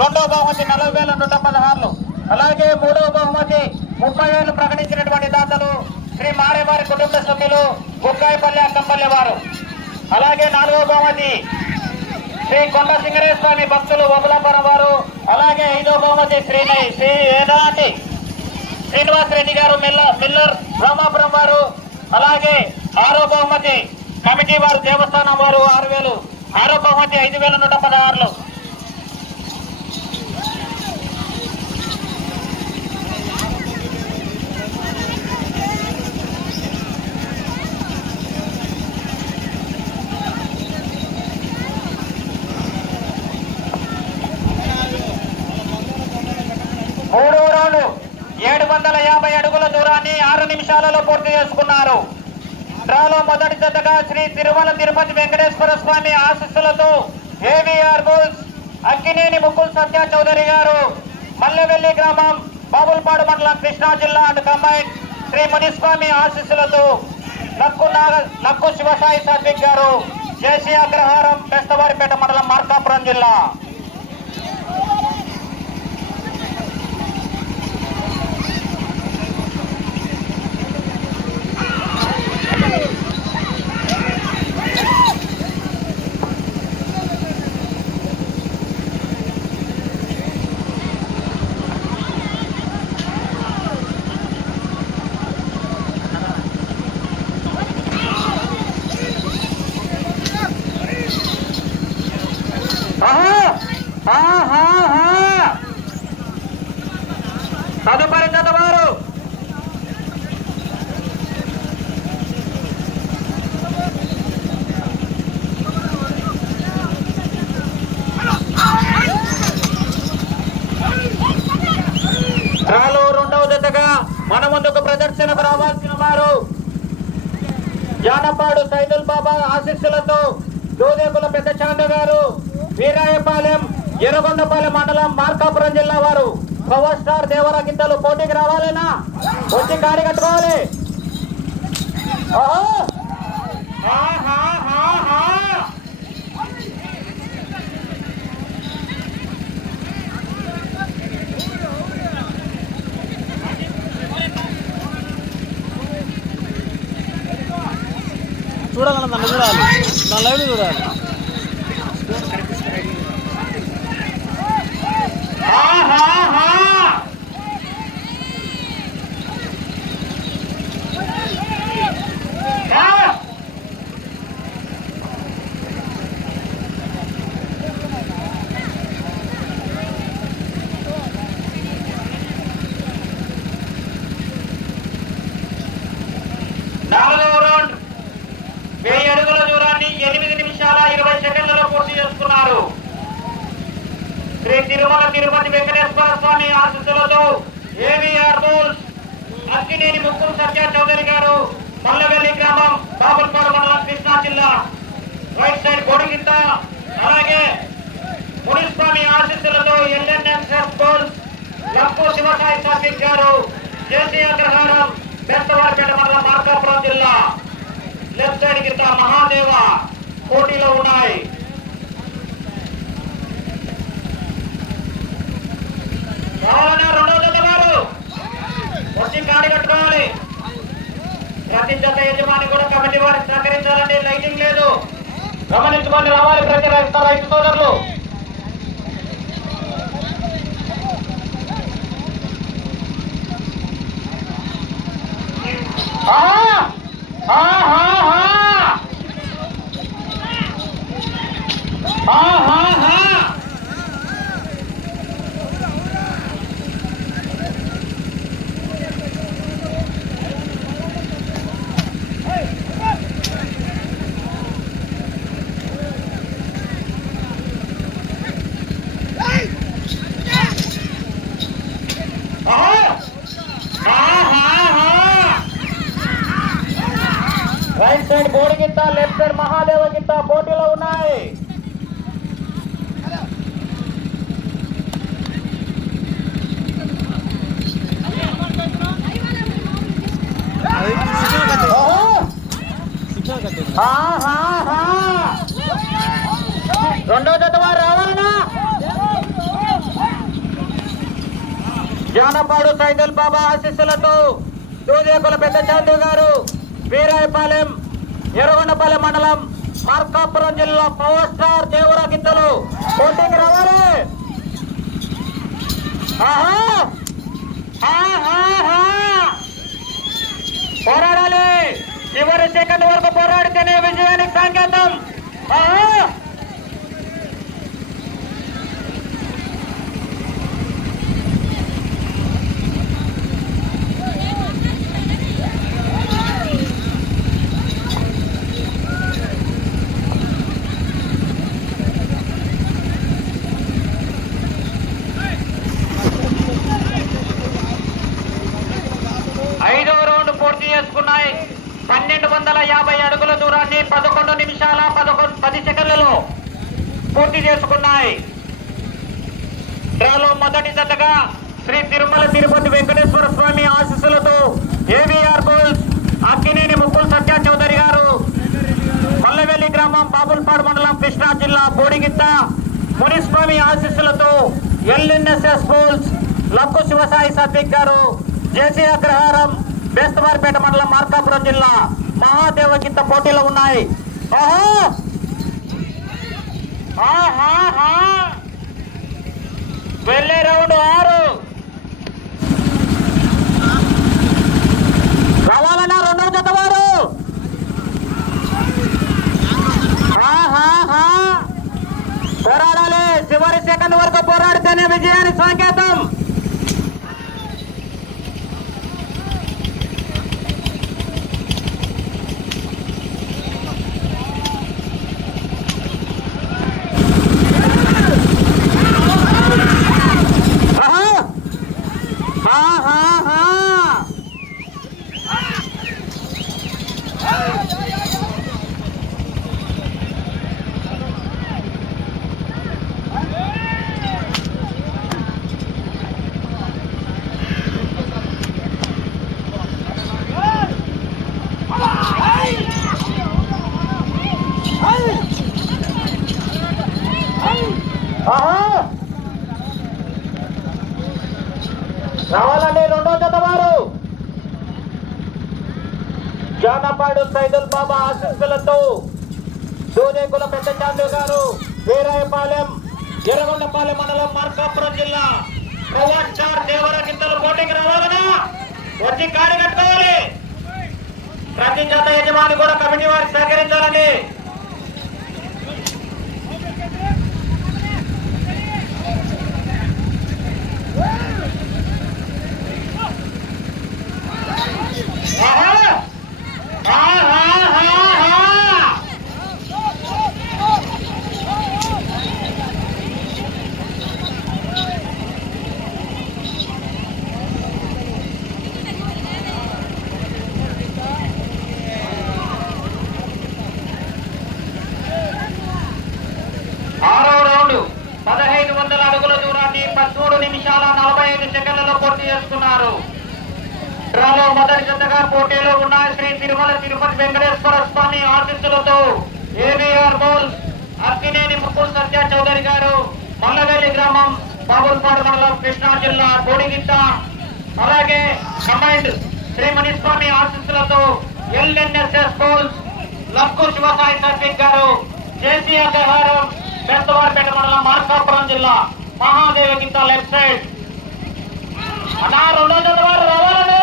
రెండవ బహుమతి 40,116. అలాగే మూడవ బహుమతి 30,000 ప్రకటించినటువంటి దాతలు శ్రీ మారేవారి కుటుంబ సభ్యులు బుక్కాయపల్లి అక్కంపల్లి వారు. అలాగే నాలుగవ బహుమతి శ్రీ కొండ సింగరేశ్వర స్వామి భక్తులు ఒబలాపురం వారు. అలాగే ఐదవ బహుమతి శ్రీ ఏనాటి శ్రీనివాస్ రెడ్డి గారు మిల్లర్ రామాపురం వారు. అలాగే ఆరో బహుమతి కమిటీ వారు దేవస్థానం వారు 6,000. ఆరో బహుమతి 5,116. మూడో రౌండ్ 750 అడుగుల దూరాన్ని 6 నిమిషాలలో పూర్తి చేసుకున్నారు. డ్రాలో మొదటి జతగా శ్రీ తిరుమల తిరుపతి వెంకటేశ్వర స్వామి ఆశీస్సులతో ఏవీఆర్ బుల్స్ అక్కినేని ముకుల్ సత్య చౌదరి గారు, మల్లెవెల్లి గ్రామం, బాబుల్పాడు మండలం, కృష్ణా జిల్లా అండ్ కంబైన్ శ్రీ మునిస్వామి ఆశీస్సులతో నక్కు శివసాయి సాత్విక్ గారు, జేసీ అగ్రహారం, బెస్తవారిపేట మండలం, మార్కాపురం జిల్లా. తదుపరి చదవారు డ్రాలో రెండవ జతగా మన ముందుకు ప్రదర్శనకు రావాల్సిన వారు జానపాడు సైదుల్ బాబా ఆశీస్సులతో దూదేకుల పెద్ద చాంద గారు, వీరాయపాలెం, ఎర్రగొండపాలెం మండలం, మార్కాపురం జిల్లా వారు. పవర్ స్టార్ దేవరా గింతలు పోటీకి రావాలేనా? వచ్చి కాడి కట్టుకోవాలి. చూడాలన్న నన్ను చూడాలి, నా లైవ్ చూడాలి. నాలుగవ రౌండ్ 1000 అడుగుల దూరాన్ని 8 నిమిషాల 20 సెకండ్లలో పూర్తి చేసుకున్నారు. శ్రీ తిరుమల తిరుపతి వెంకటేశ్వర స్వామి ఆశీస్సులతో ఏవీఆర్ బుల్స్ అక్కినేని ముక్కుల్ సత్య చౌదరి గారు, మల్లవెల్లి గ్రామం, బాబుల్పాడు మండలం, కృష్ణా జిల్లా. రైట్ సైడ్ గోడిగింత. అలాగే మునిస్వామి ఆశీస్సులతో LNSS bulls Nakku Sivasai Satwik garu, JC అగ్రహారం, బెస్తవారిపేట మండలం, మార్కాపురం జిల్లా. లెఫ్ట్ సైడ్ కింద మహాదేవ పోటీలో ఉన్నాయి. రెండవ జత వారు వచ్చి కాడి కట్టుకోవాలి. ప్రతి జత యజమాని కూడా కమిటీ వారికి సహకరించాలండి. లైటింగ్ లేదు, గమనించుకొని రావాలి ప్రతి రైతు సోదరులు. రైట్ సైడ్ బోడి గిత్త, లెఫ్ట్ సైడ్ మహాదేవ గిత్త పోటీలో ఉన్నాయి. రెండో జత వారు రావాలనా? జానపాడు సైదుల్ బాబా ఆశీస్సులతో దూదేకుల పెద్ద చందు గారు వీరాయపాలెం ఎర్రగొండపాలెం మండలం మార్కాపురం జిల్లా పవర్ స్టార్ దేవర గిత్తలు పోటీకి రావాలి. పోరాడాలి. చివరి సెకండ్ వరకు పోరాడితేనే విజయానికి సంకేతం. పూర్తి చేసుకున్నాయి. 1250 అడుగుల దూరాన్ని 11 నిమిషాల 10 సెకండ్లలో పూర్తి చేసుకున్నాయి. డ్రాలో మొదటి జతగా శ్రీ తిరుమల తిరుపతి వెంకటేశ్వర స్వామి ఆశీస్సులతో ఏవీఆర్ బుల్స్ అక్కినేని ముక్కుల సత్య చౌదరి గారు మల్లవెల్లి గ్రామం బాబుల్పాడు మండలం కృష్ణా జిల్లా బోడిగిత్త మునిస్వామి ఆశీస్సులతో ఎల్ఎన్ఎస్ఎస్ బుల్స్ లక్కు శివసాయి సద్విక్ గారు జేసీ అగ్రహారం బేస్తవారిపేట మండలం మార్కాపురం జిల్లా మహాదేవగిత్త పోటీలో ఉన్నాయి. వెళ్ళే రౌండ్ 6 రావాలన్నా రెండవ జత వారు పోరాడాలి. చివరి సెకండ్ వరకు పోరాడితేనే విజయానికి సంకేతం. రావాలండి రెండో జత వారు జానపాడు సైదుల్ బాబా ఆశీస్సులతో దూదేకుల పెద్ద చందు గారు వీరాయపాలెం ఎర్రగొండపాలెం మండలం మార్కాపురం జిల్లా పవర్ స్టార్ దేవర గిత్తలు పోటీకి రావాలనా వచ్చి కాడి కట్టుకోవాలి. ప్రతి జత యజమాని కూడా కమిటీ వారికి సహకరించాలని. ఆరో రౌండ్ 1500 అడుగుల దూరాన్ని 13 నిమిషాల 45 సెకండ్లలో పూర్తి చేసుకున్నారు. డ్రాలో మొదటి జతగా పోటీలో ఉన్న శ్రీ తిరుమల తిరుపతి వెంకటేశ్వర స్వామి ఆశీస్సులతో ఏవీఆర్ బౌల్స్ అక్కినేని ముక్కుల సత్య చౌదరి గారు మల్లవెల్లి గ్రామం బాబుల్పాడు మండలం కృష్ణా జిల్లా బోడిగిట్ట అలాగే కమాండ్ శ్రీ మునిస్వామి ఆశీస్సులతో ఎల్ఎన్ఎస్ఎస్ బౌల్స్ లక్కు శివసాయి సద్విక్ గారు జేసీ అగ్రహారం బేస్తవారిపేట మండలం మార్కాపురం జిల్లా మహాదేవగిత్త లెఫ్ట్ సైడ్. అన్నా రెండో జత వారు రావాలండి.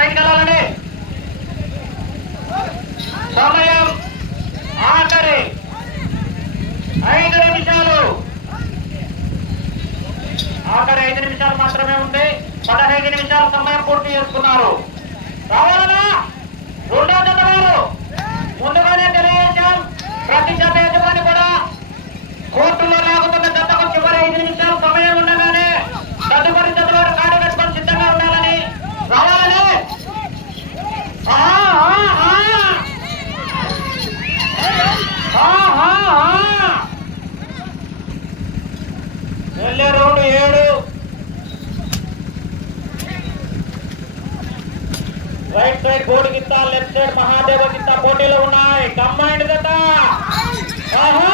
బయటకు వెళ్ళాలండి. సమయం ఆఖరి 5 నిమిషాలు. ఆఖరి 5 నిమిషాలు మాత్రమే ఉంది. 15 నిమిషాల సమయం పూర్తి చేసుకున్నారు. రావాలనా రెండో జత వారు ముందుగానే తెలియజేశాం. ప్రతి జత యజమాని కూడా కోర్టులో లాగుతున్న జతకు చివరి 5 నిమిషాలు సమయం ఉండగానే తదుపరి జత వారు కాడి కట్టుకొని సిద్ధంగా ఉండాలని. రావాలని వెళ్ళే రౌండ్ 7. రైట్ సైడ్ గోడు గిత్త, లెఫ్ట్ సైడ్ మహాదేవ గిత్త పోటీలో ఉన్నాయి. కంబైండ్ జత. ఆహా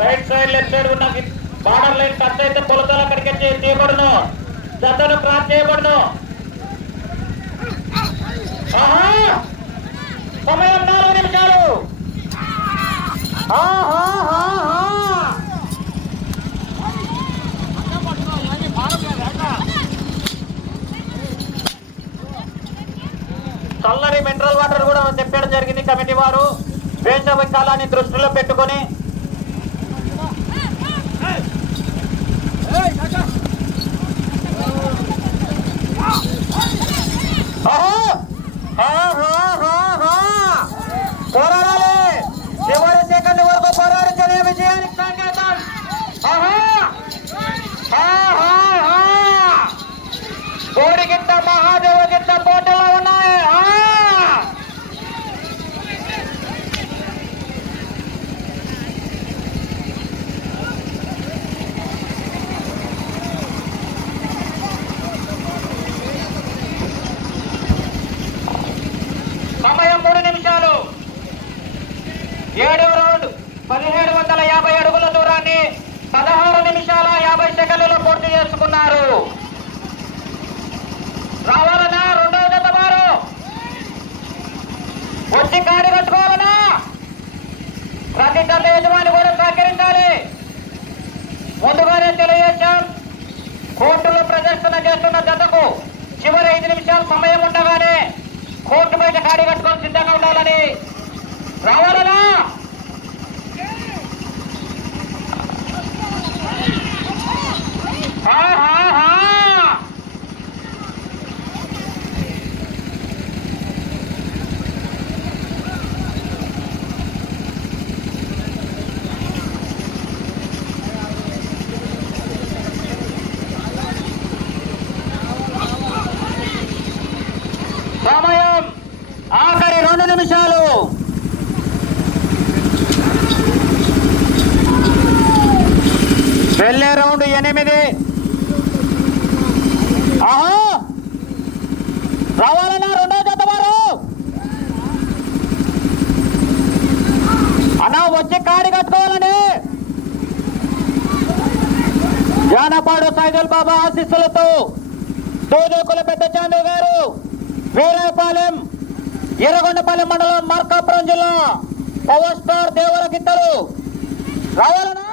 రైట్ సైడ్ లెఫ్ట్ సైడ్ ఉన్న బార్డర్ లైన్ టచ్ అయితే పొలతల అక్కడికి చేయబడును, జతను క్రాస్ చేయబడును. ఆహా సమయం 4 నిమిషాలు. చల్లని మినరల్ వాటర్ కూడా చెప్పడం జరిగింది కమిటీ వారు. వేసవి కాలాన్ని దృష్టిలో పెట్టుకొని పోరాడాలి, చివరి సెకండ్ వరకు పోరాడించే విజయానికి సంకేతం. కోడి గిట్ట మహాదేవ గిట్ట పోటీలో ఉన్నాయి. సమయం 3 నిమిషాలు. 7వ రౌండ్ 1750 అడుగుల దూరాన్ని 16 నిమిషాల 50 సెకండ్లలో పూర్తి చేసుకున్నారు. రావాలన్నా రెండవ జత వారు వచ్చి కాడి కట్టుకోవాలన్నా ప్రతి జత యజమాని కూడా సహకరించాలి. ముందుగానే తెలియజేశాం, కోర్టులో ప్రదర్శన చేస్తున్న జతకు చివరి 5 నిమిషాలు సమయం ఉండగానే కోర్టు బయట కాడి కట్టుకొని సిద్ధంగా ఉండాలని. రావాలనా సమయం ఆఖరి 2 నిమిషాలు. వెళ్ళే రౌండ్ 8. ఆహా రావాలన్నా రెండో జత వారు అన్నా వచ్చి కాడి కట్టుకోవాలని. జానపాడు సైదుల్ బాబా ఆశీస్సులతో దూదూకుల పెద్ద చాందు గారు, వీరాయపాలెం ఎర్రగొండపాలెం మండలం మార్కాపురం జిల్లా పవర్ స్టార్ దేవర గిత్తలు రావాలన్నా.